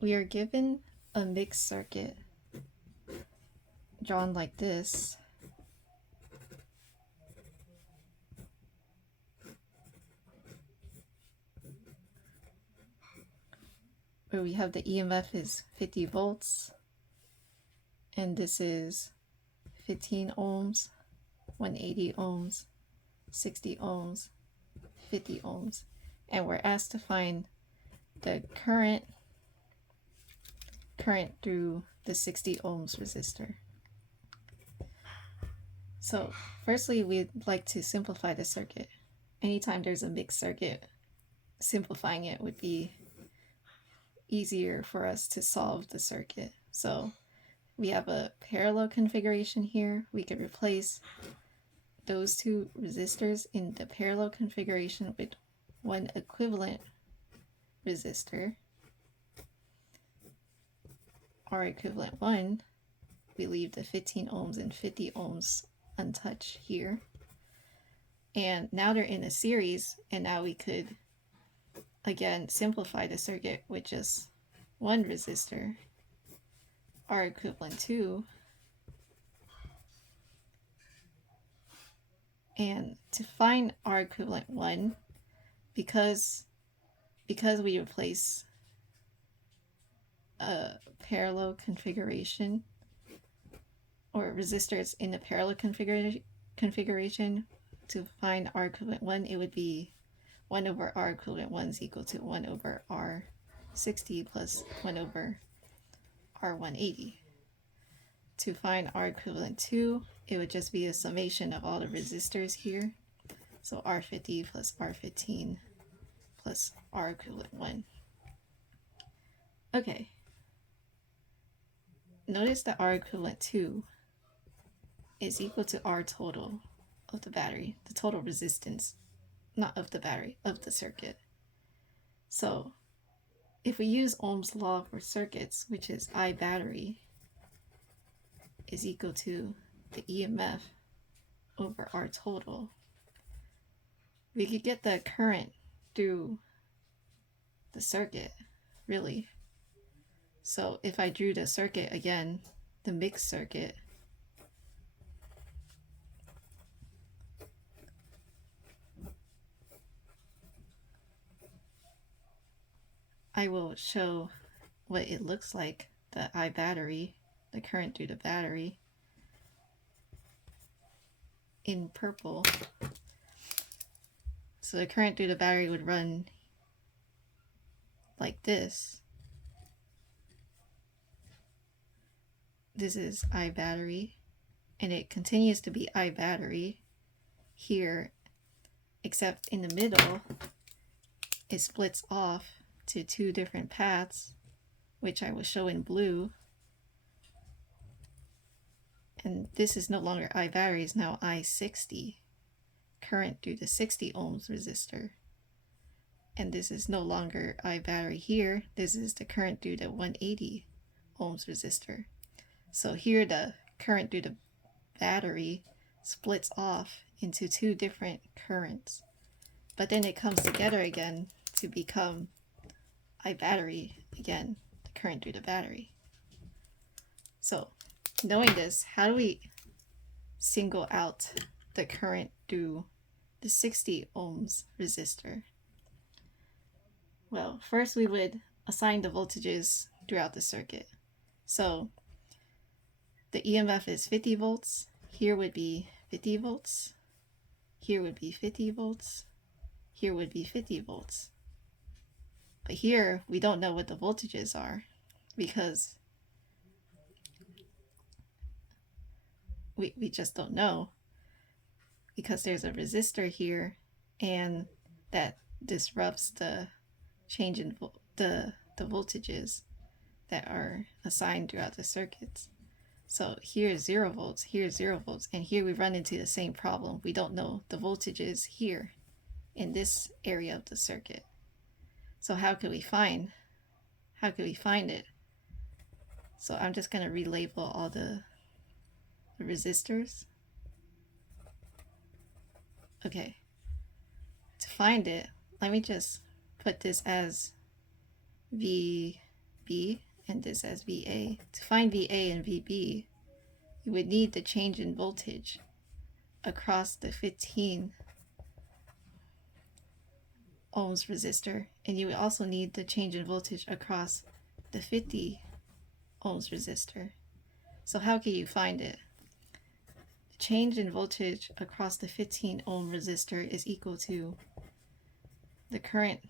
we are given a mixed circuit drawn like this. Where we have the EMF is 50 volts, and this is 15 ohms, 180 ohms, 60 ohms, 50 ohms, and we're asked to find the current through the 60 ohms resistor. So firstly, we'd like to simplify the circuit. Anytime there's a mixed circuit, simplifying it would be easier for us to solve the circuit. So we have a parallel configuration here. We could replace those two resistors in the parallel configuration with one equivalent resistor, R equivalent 1. We leave the 15 ohms and 50 ohms untouched here. And now they're in a series, and now we could again simplify the circuit with just one resistor, R equivalent 2. And to find R equivalent 1, because we replace a parallel configuration or resistors in the parallel configuration, to find R equivalent 1, it would be 1 over R equivalent 1 is equal to 1 over R 60 plus 1 over R 180. To find R equivalent 2, it would just be a summation of all the resistors here. So R 50 plus R 15 plus R equivalent 1. Okay. Notice that R equivalent 2 is equal to R total of the battery, the total resistance, not of the battery, of the circuit. So if we use Ohm's law for circuits, which is I battery is equal to the EMF over R total, we could get the current through the circuit, really. So if I drew the circuit again, the mixed circuit, I will show what it looks like, the I battery, the current through the battery, in purple. So the current through the battery would run like this. This is I battery, and it continues to be I battery here, except in the middle it splits off to two different paths, which I will show in blue. And this is no longer I battery, is now I 60, current through the 60 ohms resistor. And this is no longer I battery here, this is the current through the 180 ohms resistor. So here the current through the battery splits off into two different currents, but then it comes together again to become I battery again, the current through the battery. So knowing this, how do we single out the current through the 60 ohms resistor? Well, first we would assign the voltages throughout the circuit. So the EMF is 50 volts. Here would be 50 volts. Here would be 50 volts. Here would be 50 volts. But here we don't know what the voltages are because we just don't know, because there's a resistor here and that disrupts the change in the voltages that are assigned throughout the circuits. So here's 0 volts, here's 0 volts, and here we run into the same problem. We don't know the voltages here in this area of the circuit. So how could we find it? So I'm just going to relabel all the resistors. Okay, to find it, let me just put this as VB VB and this as VA. To find VA and VB, you would need the change in voltage across the 15 ohms resistor, and you would also need the change in voltage across the 50 ohms resistor. So how can you find it? The change in voltage across the 15 ohm resistor is equal to the current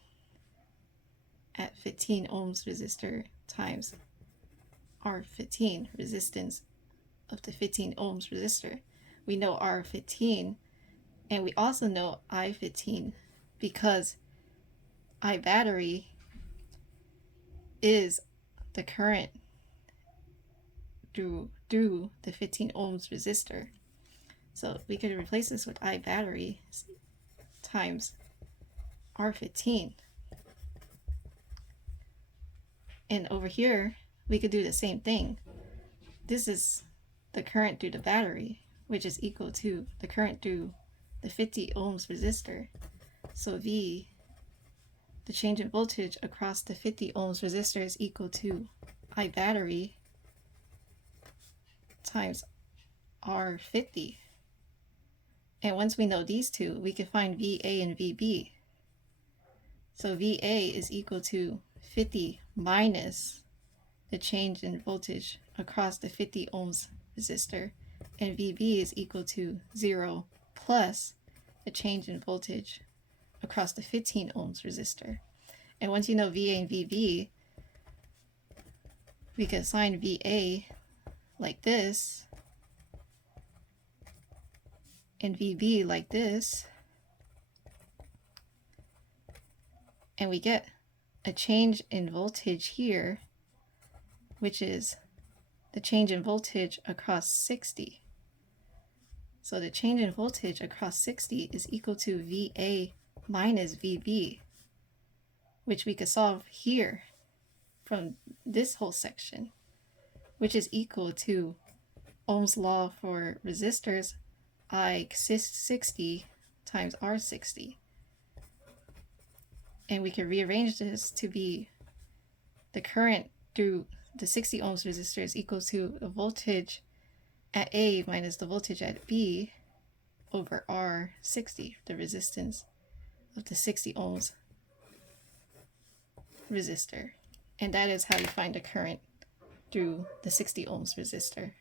at 15 ohms resistor times R15, resistance of the 15 ohms resistor. We know R15, and we also know I15 because I battery is the current through the 15 ohms resistor. So we could replace this with I battery times R15. And over here, we could do the same thing. This is the current through the battery, which is equal to the current through the 50 ohms resistor. So V, the change in voltage across the 50 ohms resistor, is equal to I battery times R50. And once we know these two, we can find VA and VB. So VA is equal to 50 minus the change in voltage across the 50 ohms resistor, and VB is equal to 0 plus the change in voltage across the 15 ohms resistor. And once you know VA and VB, we can assign VA like this and VB like this, and we get a change in voltage here, which is the change in voltage across 60. So the change in voltage across 60 is equal to VA minus VB, which we could solve here from this whole section, which is equal to Ohm's law for resistors, I60 times R60. And we can rearrange this to be the current through the 60 ohms resistor is equal to the voltage at A minus the voltage at B over R60, the resistance of the 60 ohms resistor. And that is how you find the current through the 60 ohms resistor.